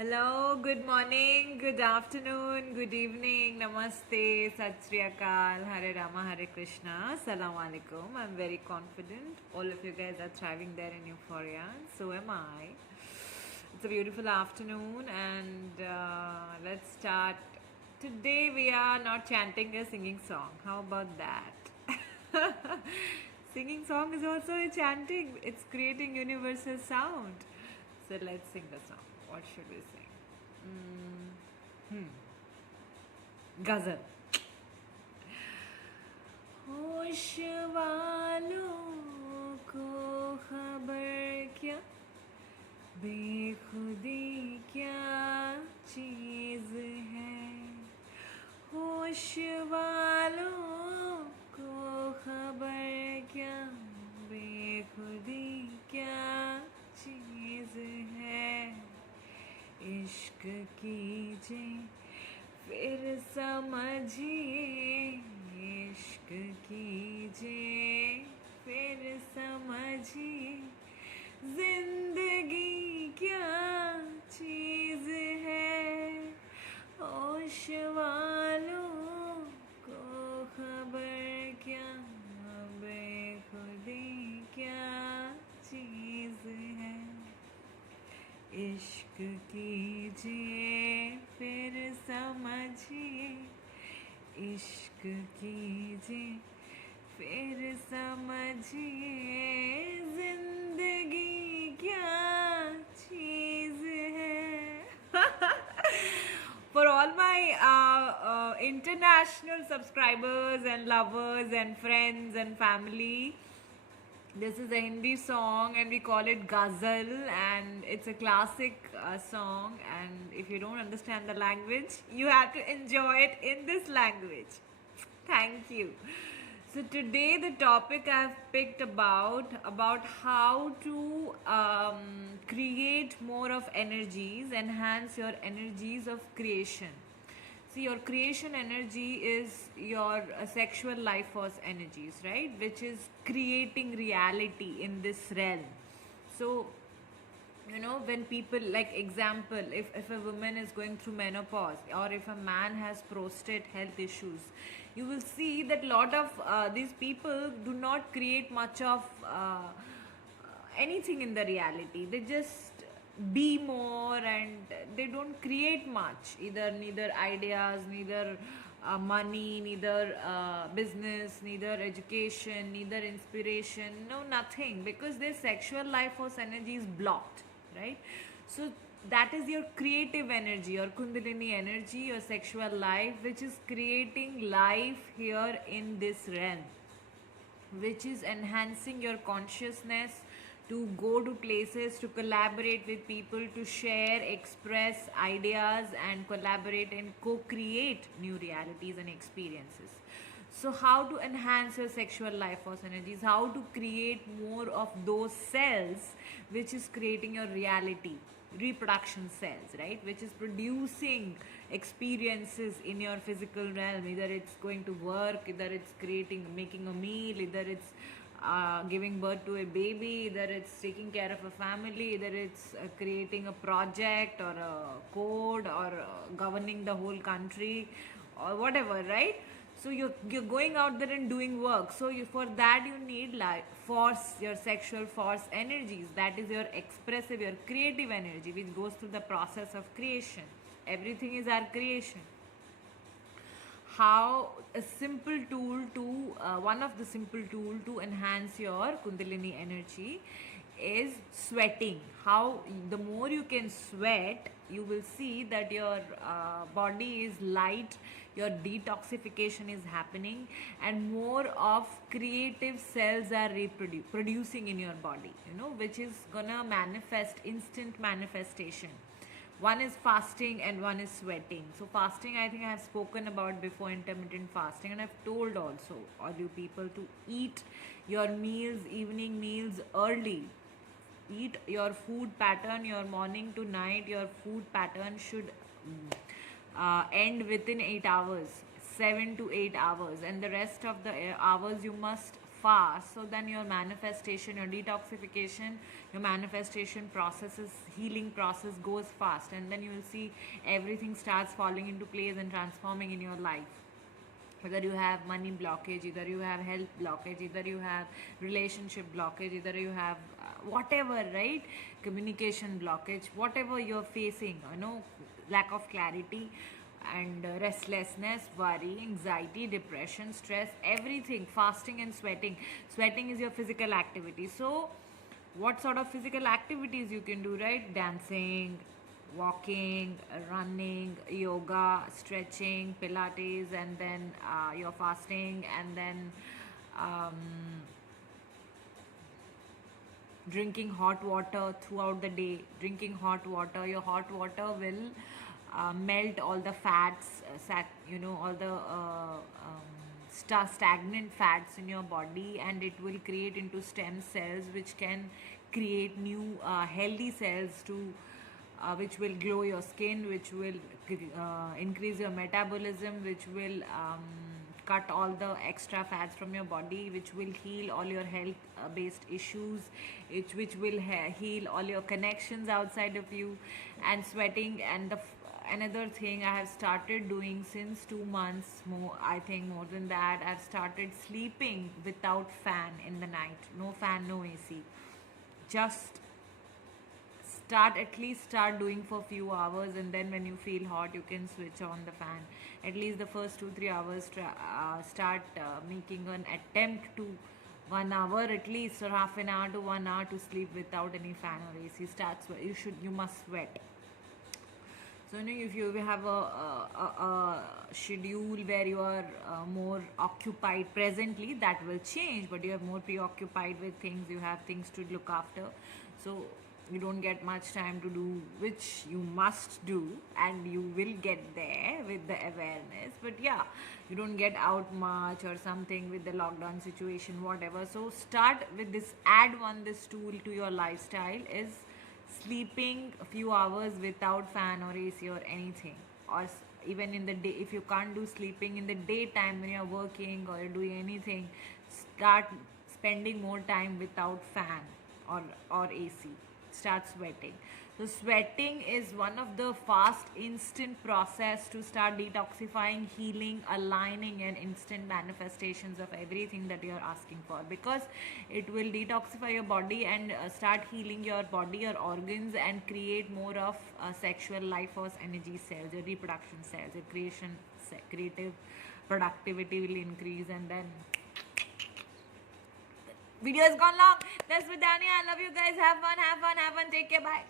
Hello, good morning, good afternoon, good evening, namaste, Sat Sri Akal, Hare Rama, Hare Krishna, Salam Alaikum. I'm very confident. All of you guys are thriving there in euphoria, and so am I. It's a beautiful afternoon, and let's start. Today we are not chanting a singing song. How about that? Singing song is also a chanting. It's creating universal sound. So let's sing the song. What should we sing? Ghazal. होश वालों को खबर क्या बेखुदी क्या चीज़ है होश वालों को खबर क्या बेखुदी क्या चीज़ है इश्क कीजिए फिर समझिए इश्क कीजिए फिर समझिए जिंदगी क्या चीज़ है होश वालों को खबर क्या बेखुदी क्या चीज़ है इश्क कीजिए फिर समझिए इश्क कीजिए फिर समझिए जिंदगी क्या चीज़ है For all my international subscribers and lovers and friends and family, this is a Hindi song and we call it Ghazal, and it's a classic song, and if you don't understand the language, you have to enjoy it in this language. Thank you. So today the topic I've picked about how to create more of energies, enhance your energies of creation. See, your creation energy is your sexual life force energies, right? Which is creating reality in this realm. So, when people, like example, if a woman is going through menopause or if a man has prostate health issues, you will see that lot of these people do not create much of anything in the reality. They just be more and they don't create much, either neither ideas, neither money, neither business, neither education, neither inspiration, no, nothing, because their sexual life force energy is blocked, right? So that is your creative energy, your kundalini energy, your sexual life, which is creating life here in this realm, which is enhancing your consciousness to go to places, to collaborate with people, to share, express ideas, and collaborate and co create new realities and experiences. So, how to enhance your sexual life force energies, how to create more of those cells which is creating your reality, reproduction cells, right, which is producing experiences in your physical realm. Either it's going to work, either it's creating, making a meal, either it's giving birth to a baby, either it's taking care of a family, either it's creating a project or a code or governing the whole country or whatever, right? So you're going out there and doing work. So for that you need force, your sexual force energies. That is your expressive, your creative energy, which goes through the process of creation. Everything is our creation. How a simple tool to one of the simple tool to enhance your kundalini energy is sweating. How the more you can sweat, you will see that your body is light, your detoxification is happening, and more of creative cells are producing in your body, which is gonna manifest, instant manifestation. One is fasting and one is sweating. So fasting, I think I have spoken about before, intermittent fasting, and I've told also all you people to eat your meals, evening meals early. Eat your food pattern, your morning to night, your food pattern should end within 8 hours, 7 to 8 hours, and the rest of the hours you must fast, so then your manifestation, your detoxification, your manifestation processes, healing process goes fast, and then you will see everything starts falling into place and transforming in your life. Whether you have money blockage, either you have health blockage, either you have relationship blockage, either you have whatever, right, communication blockage, whatever you're facing, lack of clarity and restlessness, worry, anxiety, depression, stress, everything, fasting and sweating is your physical activity. So what sort of physical activities you can do, right? Dancing, walking, running, yoga, stretching, pilates, and then you're fasting, and then um, drinking hot water throughout the day. Drinking hot water, your hot water will melt all the fats, all the stagnant fats in your body, and it will create into stem cells, which can create new healthy cells to which will glow your skin, which will increase your metabolism, which will cut all the extra fats from your body, which will heal all your health based issues, which will heal all your connections outside of you. And sweating, and another thing I have started doing since 2 months, more, I think more than that, I've started sleeping without fan in the night. No fan, no AC. Just start doing for few hours, and then when you feel hot you can switch on the fan. At least the first 2-3 hours, start making an attempt to 1 hour at least, or half an hour to 1 hour to sleep without any fan or AC. You must sweat. So if you have a schedule where you are more occupied presently, that will change, but you are more preoccupied with things, you have things to look after, so you don't get much time to do, which you must do, and you will get there with the awareness. But yeah, you don't get out much or something with the lockdown situation, whatever. So start with this, add this tool to your lifestyle, is sleeping a few hours without fan or AC or anything. Or even in the day, if you can't do sleeping in the daytime when you're working or you're doing anything, start spending more time without fan or AC. Start sweating. So sweating is one of the fast instant process to start detoxifying, healing, aligning, and instant manifestations of everything that you are asking for, because it will detoxify your body and start healing your body, your organs, and create more of sexual life force energy cells, your reproduction cells, your creative productivity will increase. And then video has gone long. That's with Dania. I love you guys. Have fun. Take care. Bye.